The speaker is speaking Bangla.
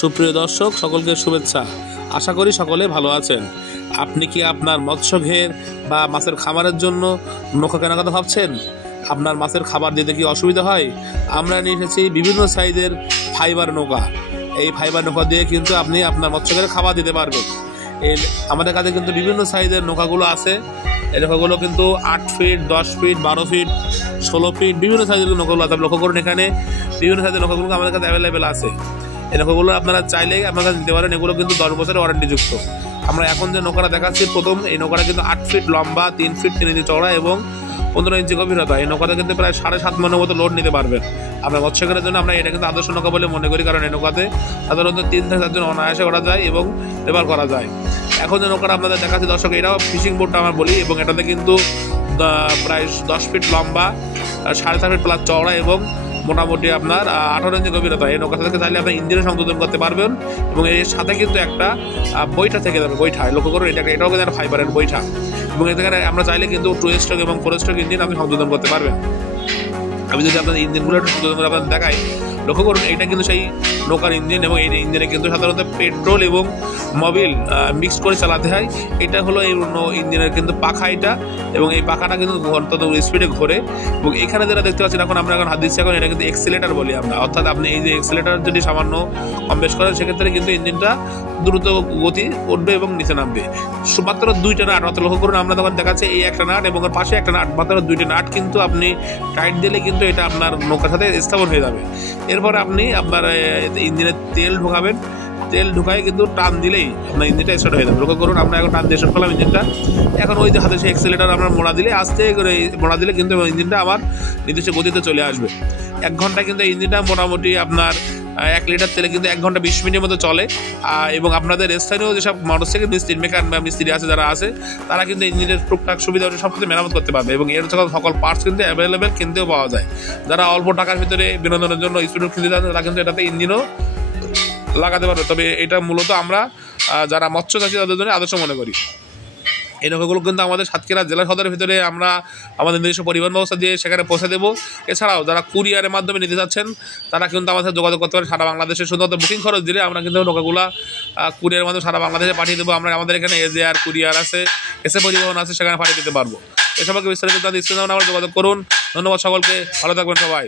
সুপ্রিয় দর্শক, সকলকে শুভেচ্ছা। আশা করি সকলে ভালো আছেন। আপনি কি আপনার মৎস্য ঘের বা মাছের খামারের জন্য নৌকা কেনার কথা ভাবছেন? আপনার মাছের খাবার দিতে কি অসুবিধা হয়? আমরা নিয়ে এসেছি বিভিন্ন সাইজের ফাইবার নৌকা। এই ফাইবার নৌকা দিয়ে কিন্তু আপনি আপনার মৎস্য ঘেরে খাবার দিতে পারবেন। আমাদের কাছে কিন্তু বিভিন্ন সাইজের নৌকাগুলো আছে। এই নৌকাগুলো কিন্তু 8 ফিট, 10 ফিট, 12 ফিট, 16 ফিট বিভিন্ন সাইজের নৌকাগুলো আছে। লক্ষ্য করুন, এখানে বিভিন্ন সাইজের নৌকাগুলো আমাদের কাছে অ্যাভেলেবেল আছে। এই নৌকাগুলো আপনারা চাইলেই আপনার কাছে নিতে পারেন। এগুলো কিন্তু 10 বছরের ওয়ারেন্টিযুক্ত। আমরা এখন যে নৌকাটা দেখাচ্ছি প্রথম, এই নৌকাটা কিন্তু 8 ফিট লম্বা, 3 ফিট 3 ইঞ্চি চওড়া এবং 15 ইঞ্চি গভীরতা। এই নৌকাটা কিন্তু প্রায় 7.5 মনের মতো লোড নিতে পারবেন। আপনার মৎস্যঘেরের জন্য আমরা এটা কিন্তু আদর্শ নৌকা বলে মনে করি, কারণ এই নৌকাতে সাধারণত 3 থেকে 4 জন অনায়াসে করা যায় এবং ব্যবহার করা যায়। এখন যে নৌকাটা আপনাদের দেখাচ্ছি দর্শক, এটাও ফিশিং বোটটা আমরা বলি, এবং এটাতে কিন্তু প্রায় 10 ফিট লম্বা, 7.5 ফিট প্লাস চওড়া এবং মোটামুটি আপনার 18 ইঞ্চি গভীরতা। এই নৌকা থেকে চাইলে আপনি ইঞ্জিনে সংযোজন করতে পারবেন, এবং এর সাথে কিন্তু একটা বৈঠা থেকে যাবে। বৈঠা লক্ষ্য করুন, এটাও কিন্তু একটা ফাইবারের বৈঠা, এবং এখানে আমরা চাইলে কিন্তু 2 স্ট্রোক এবং 4 স্ট্রোক ইঞ্জিন আপনি সংযোজন করতে পারবেন। আমি যদি আপনাদের ইঞ্জিনগুলো একটু সংযোজন করে আপনাদের দেখাই, লক্ষ্য করুন, এটা কিন্তু সেই নৌকার ইঞ্জিন, এবং এই ইঞ্জিনে কিন্তু সাধারণত পেট্রোল এবং মোবিল মিক্স করে চালাতে হয়। এটা হলো এই ইঞ্জিনের কিন্তু পাখা এটা, এবং এই পাখাটা কিন্তু অন্তত স্পিডে ঘোরে। এবং এখানে যেটা দেখতে পাচ্ছেন, আমরা এখন হাত দিচ্ছি, এখন এটা কিন্তু এক্সিলেটার বলি আমরা। অর্থাৎ আপনি এই যে এক্সিলেটার যদি সামান্য কম বেশ করেন, সেক্ষেত্রে কিন্তু ইঞ্জিনটা দ্রুত গতি উঠবে এবং নিচে নামবে। মাত্র 2টা নাট, অর্থাৎ লক্ষ্য করুন, আমরা তখন দেখাচ্ছি এই একটা নাট এবং এর পাশে একটা নাট, মাত্র 2টা নাট কিন্তু আপনি টাইট দিলে কিন্তু এটা আপনার নৌকার সাথে স্থাপন হয়ে যাবে। এরপরে আপনি আপনার ইঞ্জিনে তেল ঢোকাবেন। তেল ঢুকায় কিন্তু টান দিলেই আপনার ইঞ্জিনটা স্টার্ট হয়ে যাবে। লক্ষ্য করুন, আমরা এখন টান দিয়ে স্টার্ট করলাম ইঞ্জিনটা। এখন ওই যে হাতে সেই এক্সিলেটার আমরা মোড়া দিলে, আস্তে করে মোড়া দিলে কিন্তু ইঞ্জিনটা আবার নির্দিষ্ট গতিতে চলে আসবে। 1 ঘন্টা কিন্তু ইঞ্জিনটা মোটামুটি আপনার 1 লিটার তেলে কিন্তু 1 ঘন্টা 20 মিনিটের মতো চলে। এবং আপনাদের স্থানীয় যেসব মোটরসাইকেল মিস্ত্রি, মেকার বা মিস্ত্রি আছে যারা আছে, তারা কিন্তু ইঞ্জিনের টুকটাক সুবিধা সব কিছু মেরামত করতে পারবে, এবং এর সকল পার্টস কিন্তু অ্যাভেলেবেল কিনতেও পাওয়া যায়। যারা অল্প টাকার ভিতরে বিনোদনের জন্য স্পিড কিনতে চান, তারা কিন্তু এটাতে ইঞ্জিনও লাগাতে পারবে। তবে এটা মূলত আমরা যারা মৎস্য চাষী তাদের জন্য আদর্শ মনে করি। এই নৌকাগুলো কিন্তু আমাদের সাতক্ষীরা জেলা সদরের ভিতরে আমরা আমাদের নিজস্ব পরিবহন ব্যবস্থা দিয়ে সেখানে পৌঁছে দেবো। এছাড়াও যারা কুরিয়ারের মাধ্যমে নিতে চাচ্ছেন, তারা কিন্তু আমাদের সাথে যোগাযোগ করতে পারেন। সারা বাংলাদেশে শুধুমাত্র বুকিং খরচ দিলে আমরা কিন্তু নৌকাগুলো কুরিয়ারের মাধ্যমে সারা বাংলাদেশে পাঠিয়ে দেবো। আমাদের এখানে এজেআর কুরিয়ার আছে, এসে পরিবহন আছে, সেখানে পাঠিয়ে দিতে পারবো। এসবকে বিস্তারিত তাদের স্ক্রিনে আমার যোগাযোগ করুন। ধন্যবাদ সকলকে, ভালো থাকবেন সবাই।